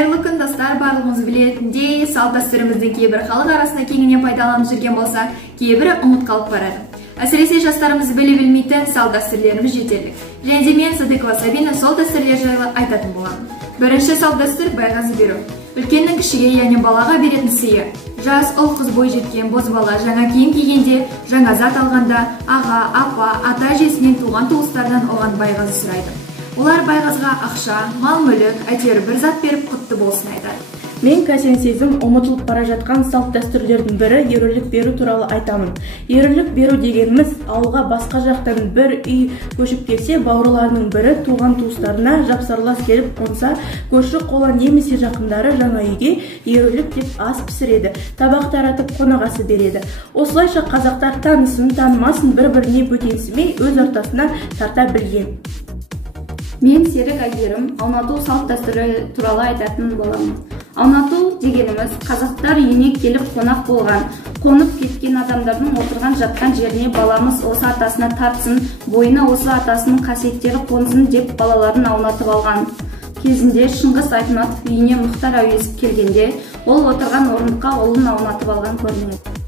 Қайырлы күн достар, барлығымыз білетіндей, салт дәстүріміздің кейбір халық арасында кеңінен пайдаланып жүрген болса, кейбірі ұмыт қалып барады. Әсіресе жастарымыз біле білмейтін салт дәстүрлеріміз жетерлік. Және де мен Садыкова Сабина сол дәстүрлер жайлы айтатын боламын. Бірінші салт дәстүр байғазы беру. Үлкеннің кішіге, яғни балаға беретін сыйы. Жас ұл қыз бой жеткен бозбала жаңа киім кигенде, жаңа зат алғанда, аға, апа, ата әжесінен туған туыстардан оған байғазы сұрайды. Олар байғазға ақша, мал-мүлік, әйтеуір бір зат беріп құтты болсын айтады. Мен кәсен сезім ұмытылып бара жатқан салт дәстүрлердің бірі ерулік беру туралы айтамын. Ерулік беру дегеніміз ауылға басқа жақтан бір үй көшіп келсе, бауырларының бірі туған туыстарына жапсарлас келіп қонса, көрші қола немесе жақындары жаңа үйге ерулік деп ас пісіреді, табақ таратып қонағасы береді. Осылайша қазақтар танысын, танымасын бір-біріне бөтенсімей өз ортасына тарта білген. Мен Серік Айгерім аунату салт дәстүрі туралы айтатын боламын. Аунату дегеніміз қазақтар үйіне келіп қонақ болған, қонып кеткен адамдардың отырған жатқан жеріне баламыз осы атасына тартсын, бойына осы атасының қасиеттері қонсын деп балаларын аунатып алған. Кезінде Шыңғыс Айтматов үйіне Мұхтар Әуезов келгенде, ол отырған орындыққа ұлын аунатып алған көрінеді.